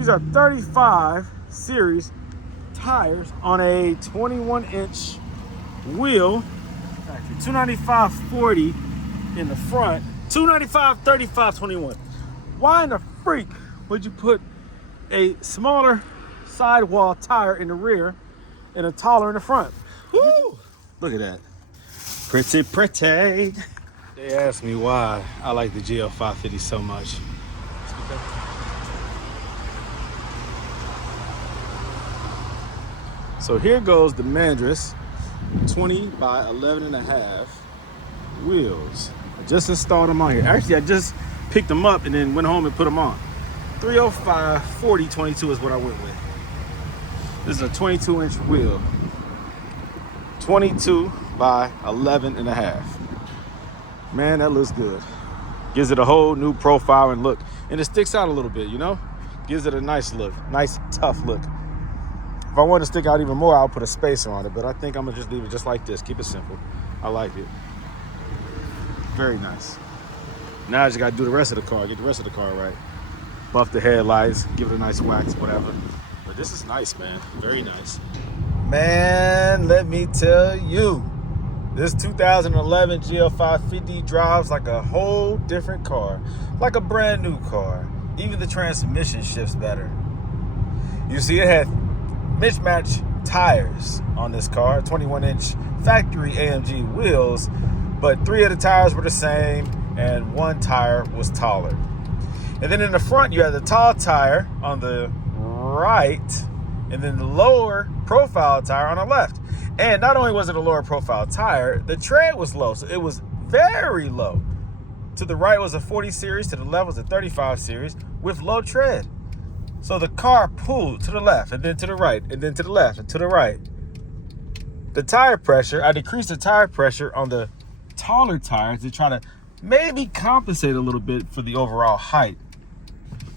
These are 35 series tires on a 21-inch wheel. 295/40 in the front, 295/35/21. Why in the freak would you put a smaller sidewall tire in the rear and a taller in the front? Woo! Look at that. Pretty, pretty. They asked me why I like the GL550 so much. So here goes the Mandris 20 by 11.5 wheels. I just installed them on here. Actually, I just picked them up and then went home and put them on. 305/40/22 is what I went with. This is a 22-inch wheel. 22 by 11.5. Man, that looks good. Gives it a whole new profile and look. And it sticks out a little bit, you know? Gives it a nice look, nice, tough look. If I want to stick out even more, I'll put a spacer on it, but I think I'm gonna just leave it just like this. Keep it simple. I like it. Very nice. Now I just gotta do the rest of the car, get the rest of the car right. Buff the headlights, give it a nice wax, whatever. But this is nice, man. Very nice. Man, let me tell you, this 2011 GL550 drives like a whole different car, like a brand new car. Even the transmission shifts better. You see, it had mismatched tires on this car, 21-inch factory AMG wheels, but 3 of the tires were the same and 1 tire was taller. And then in the front, you had the tall tire on the right and then the lower profile tire on the left. And not only was it a lower profile tire, the tread was low, so it was very low. To the right was a 40 series, to the left was a 35 series with low tread. So the car pulled to the left and then to the right and then to the left and to the right. The tire pressure, I decreased the tire pressure on the taller tires to try to maybe compensate a little bit for the overall height.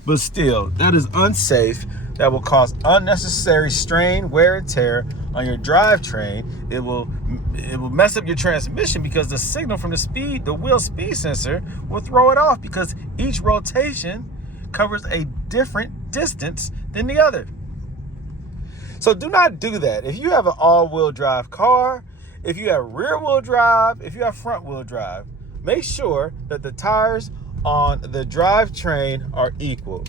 But still, that is unsafe. That will cause unnecessary strain, wear, and tear on your drivetrain. It will mess up your transmission because the signal from the wheel speed sensor will throw it off because each rotation covers a different distance than the other. So do not do that. If you have an all-wheel drive car, if you have rear-wheel drive, if you have front-wheel drive, make sure that the tires on the drivetrain are equal.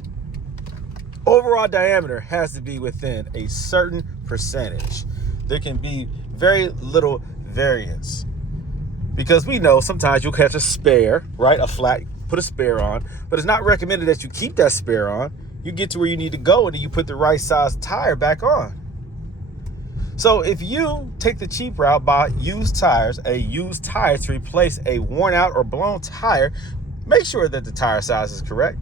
Overall diameter has to be within a certain percentage. There can be very little variance because we know sometimes you'll catch a spare, right? A flat, put a spare on, but it's not recommended that you keep that spare on. You get to where you need to go and then you put the right size tire back on. So if you take the cheap route, buy used tires, a used tire to replace a worn out or blown tire, make sure that the tire size is correct.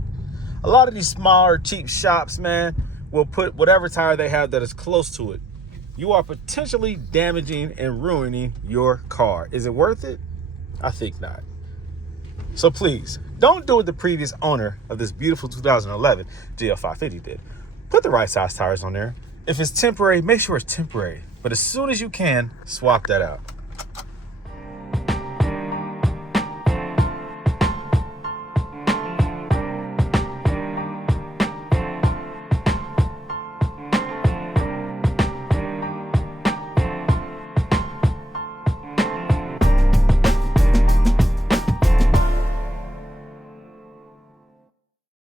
A lot of these smaller, cheap shops, man, will put whatever tire they have that is close to it. You are potentially damaging and ruining your car. Is it worth it? I think not. So please, don't do what the previous owner of this beautiful 2011 GL550 did. Put the right size tires on there. If it's temporary, make sure it's temporary. But as soon as you can, swap that out.